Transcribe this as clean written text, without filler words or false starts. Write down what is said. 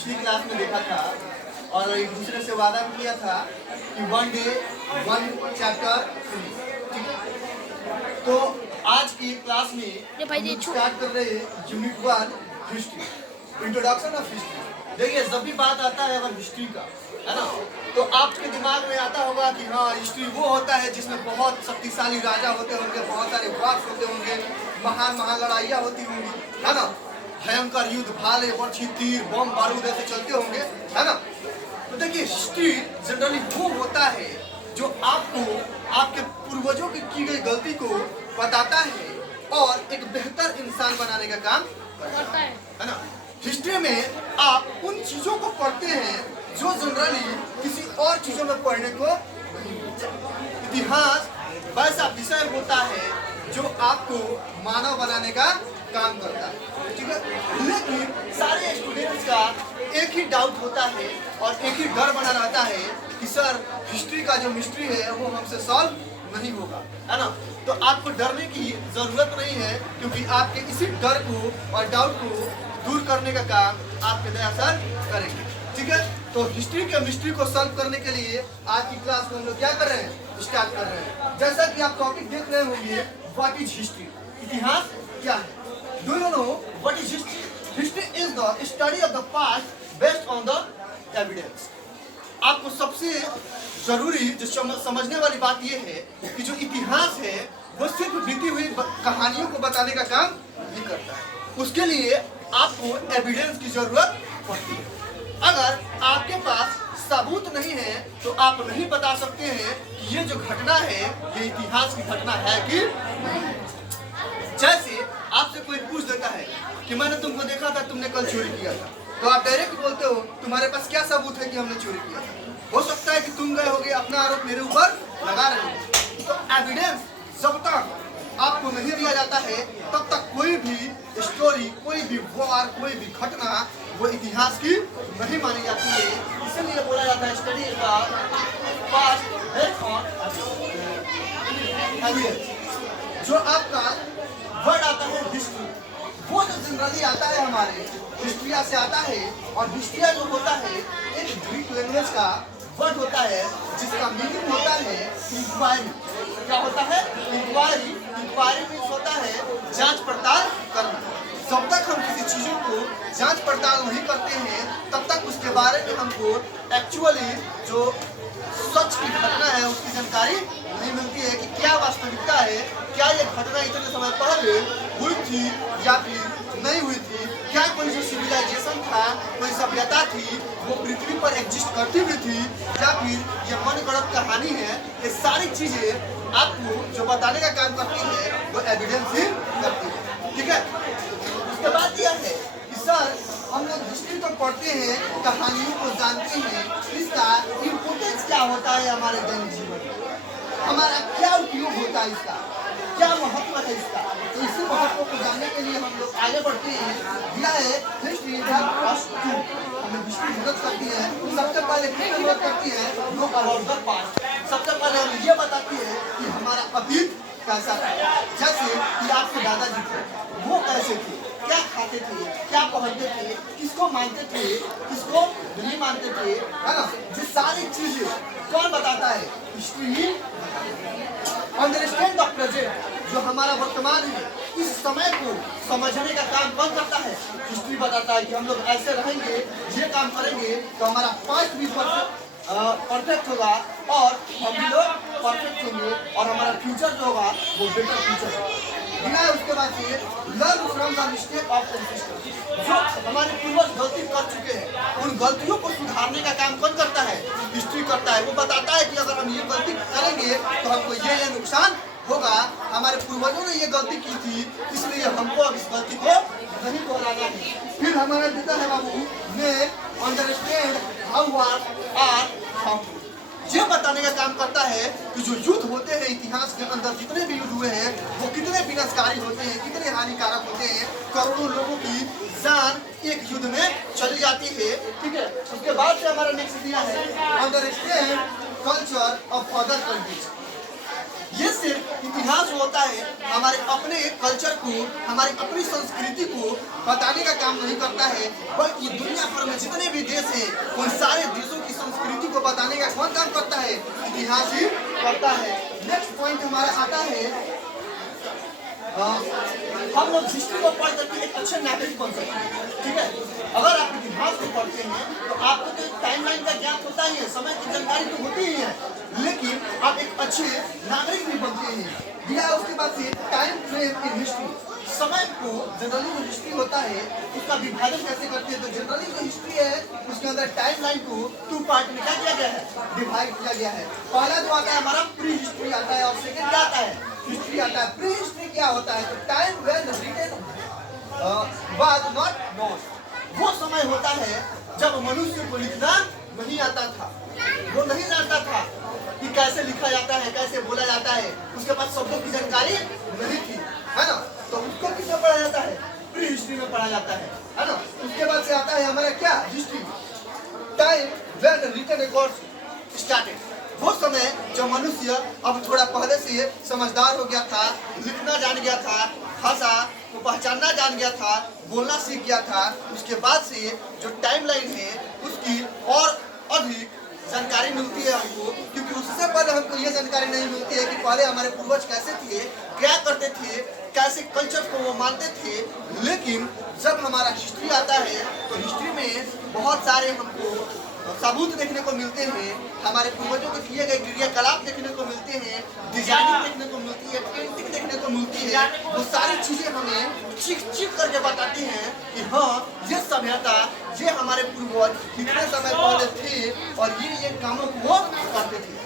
पिछली क्लास में देखा था और एक दूसरे से वादा भी किया था कि वन डे वन चैप्टर ठीक है। तो आज की क्लास में हम स्टार्ट कर रहे हैं unit 1 history, introduction of history. देखिए जब भी बात आता है अगर हिस्ट्री का, है ना, तो आपके दिमाग में आता होगा कि हाँ हिस्ट्री वो होता है जिसमें बहुत शक्तिशाली राजा होते होंगे, बहुत सारे वॉर्स होते होंगे, महान महान लड़ाइयाँ होती होंगी, है ना, भयंकर युद्ध, भाले, बर्छी, तीर, बम, बारूद ऐसे चलते होंगे, है ना। तो देखिए हिस्ट्री जनरली वो होता है जो आपको आपके पूर्वजों की गई गलती को बताता है और एक बेहतर इंसान बनाने का काम करता है ना। हिस्ट्री में आप उन चीजों को पढ़ते हैं जो जनरली किसी और चीजों में पढ़ने को नहीं मिलता। इतिहास वैसा विषय होता है जो आपको मानव बनाने का काम करता है, ठीक है। लेकिन सारे स्टूडेंट्स का एक ही डाउट होता है और एक ही डर बना रहता है कि सर हिस्ट्री का जो मिस्ट्री है वो हमसे सॉल्व नहीं होगा, है ना। तो आपको डरने की जरूरत नहीं है क्योंकि आपके इसी डर को और डाउट को दूर करने का काम आपके दया सर करेंगे, ठीक है। तो हिस्ट्री के मिस्ट्री को सॉल्व करने के लिए आज की क्लास में हम लोग क्या कर रहे हैं, स्टार्ट कर रहे हैं। जैसा कि आप टॉपिक देख रहे होंगे, व्हाट इज हिस्ट्री, इतिहास क्या है। Do you know what is history? History is the study of the past based on the evidence. आपको सबसे जरूरी जो समझने वाली बात यह है कि जो इतिहास है वो सिर्फ बीती हुई कहानियों को बताने का काम नहीं करता है, उसके लिए आपको एविडेंस की जरूरत पड़ती है। अगर आपके पास सबूत नहीं है तो आप नहीं बता सकते हैं कि ये जो घटना है ये इतिहास की घटना है कि नहीं। जैसे आपसे कोई पूछ देता है कि मैंने तुमको देखा था, तुमने कल चोरी किया था, तो आप डायरेक्ट बोलते हो तुम्हारे पास क्या सबूत है कि हमने चोरी किया था। हो सकता है कि तुम गए होगे अपना आरोप मेरे ऊपर लगा रहे हो। तो एविडेंस जब तक आपको नहीं दिया जाता है तब तक कोई भी स्टोरी, कोई भी वॉर, कोई भी घटना वो इतिहास की नहीं मानी जाती है। इसलिए बोला जाता है स्टडी का पास्ट बेस्ड ऑन एविडेंस। जो आपका वर्ड आता है हिस्ट्री, वो जो जनरली आता है हमारे हिस्ट्रिया से आता है, और हिस्ट्रिया जो होता है एक ग्रीक लैंग्वेज का वर्ड होता है जिसका मीनिंग होता है इंक्वायरी। क्या होता है? इंक्वायरी। इंक्वायरी मीन्स होता है जांच पड़ताल करना। जब तक हम किसी चीजों को जांच पड़ताल नहीं करते हैं तब तक उसके बारे में हमको एक्चुअली जो सच की घटना है उसकी जानकारी नहीं मिलती है कि क्या वास्तविकता है, क्या ये घटना इतने समय पहले हुई थी या फिर नहीं हुई थी, क्या कोई जो सिविलाइजेशन था, कोई सभ्यता थी वो पृथ्वी पर एग्जिस्ट करती हुई थी या फिर ये मनगढ़ंत कहानी है। ये सारी चीजें आपको जो बताने का काम करती है वो एविडेंस ही करती है, ठीक है। उसके बाद यह है कि सर हम लोग हिस्ट्री तो पढ़ते हैं, कहानियों को जानते हैं, इसका इम्पोर्टेंस क्या होता है हमारे दैनिक जीवन में, हमारा क्या उपयोग होता है, इसका क्या महत्व है इसका। तो इसी महत्व को जानने के लिए हम लोग आगे बढ़ते हैं। यह है हिस्ट्री हमें हिस्ट्री मदद करती है। सबसे पहले क्या मदद करती है, लोग अबाउट द पास्ट। सबसे पहले हम ये बताती है कि हमारा अतीत कैसा था। जैसे कि आपके दादाजी थे, वो कैसे थे, क्या खाते थे, क्या पहनते थे, किसको मानते थे, किसको नहीं मानते थे, है ना। ये सारी चीजें कौन बताता है? हिस्ट्री। अंडरस्टैंड द प्रेजेंट, जो हमारा वर्तमान है, इस समय को समझने का काम कौन करता है? हिस्ट्री बताता है कि हम लोग ऐसे रहेंगे, ये काम करेंगे तो हमारा पास्ट भी परफेक्ट होगा और हम भी लोग परफेक्ट होंगे और हमारा फ्यूचर जो होगा वो बेटर फ्यूचर होगा। बिना उसके बाद से learn from the mistake of ancestors, जो हमारे पूर्वज गलती कर चुके हैं उन गलतियों को सुधारने का काम कौन करता है? हिस्ट्री करता है। वो बताता है कि अगर हम ये गलती करेंगे तो हमको ये नुकसान होगा, हमारे पूर्वजों ने ये गलती की थी इसलिए हमको अब इस गलती को नहीं दोहराना है। फिर हमारा देता है बाबू ने understand how war are harmful, ये बताने का काम करता है कि जो युद्ध होते हैं इतिहास के अंदर, जितने भी युद्ध हुए हैं वो कितने विनाशकारी होते हैं, कितने हानिकारक होते हैं। करोड़ों लोगों की जान एक युद्ध में चली जाती है, ठीक है। उसके बाद से हमारा नेक्स्ट दिया है understand culture of other countries. ये सिर्फ इतिहास होता है, हमारे अपने कल्चर को, हमारी अपनी संस्कृति को बताने का काम नहीं करता है, बल्कि दुनिया भर में जितने भी देश हैं उन सारे देशों की संस्कृति को बताने का कौन काम करता है? इतिहास ही करता है। नेक्स्ट पॉइंट हमारा आता है, हम लोग हिस्ट्री को पढ़ करके एक अच्छे नागरिक बन सकते हैं। ठीक है, अगर आप इतिहास को पढ़ते हैं तो आपको तो टाइमलाइन का ज्ञान होता ही है, समय की जानकारी तो होती ही है, लेकिन आप एक अच्छे नागरिक भी बनते हैं। दिया उसके बाद से टाइम फ्रेम इन हिस्ट्री, समय को जनरली जो हिस्ट्री होता है उसका विभाजन कैसे करते हैं? तो जनरली जो हिस्ट्री है उसके अंदर टाइमलाइन को 2 पार्ट में क्या किया गया है? डिवाइड किया गया है। पहला जो आता है हमारा प्री हिस्ट्री आता है, और सेकंड क्या आता है? हिस्ट्री आता है। प्री हिस्ट्री क्या होता है? तो time when written was not known, वो समय होता है जब मनुष्य को लिखना नहीं आता था, वो नहीं जानता था कि कैसे लिखा जाता है, कैसे बोला जाता है, उसके पास शब्दों की जानकारी नहीं थी, है ना? तो उसको किसमें पढ़ा जाता है? प्री हिस्ट्री में पढ़ा जाता है ना? उसके बाद से आता है हमारा क्या? History, time when written records started, वो समय जब मनुष्य अब थोड़ा पहले से समझदार हो गया था, लिखना जान गया था, भाषा को पहचानना जान गया था, बोलना सीख गया था, उसके बाद से जो टाइमलाइन है उसकी और अधिक जानकारी मिलती है हमको, क्योंकि उससे पहले हमको ये जानकारी नहीं मिलती है कि पहले हमारे पूर्वज कैसे थे, क्या करते थे, कैसे कल्चर को वो मानते थे। लेकिन जब हमारा हिस्ट्री आता है तो हिस्ट्री में बहुत सारे हमको सबूत देखने को मिलते हैं, हमारे पूर्वजों के किए गए क्रियाकलाप देखने को मिलते हैं, डिजाइनिंग देखने को मिलती है, पेंटिंग देखने को मिलती है। वो सारी चीजें हमें चिक करके बताती हैं कि हाँ, ये सभ्यता, ये हमारे पूर्वज कितने समय पहले थे और ये कामों को वो करते थे।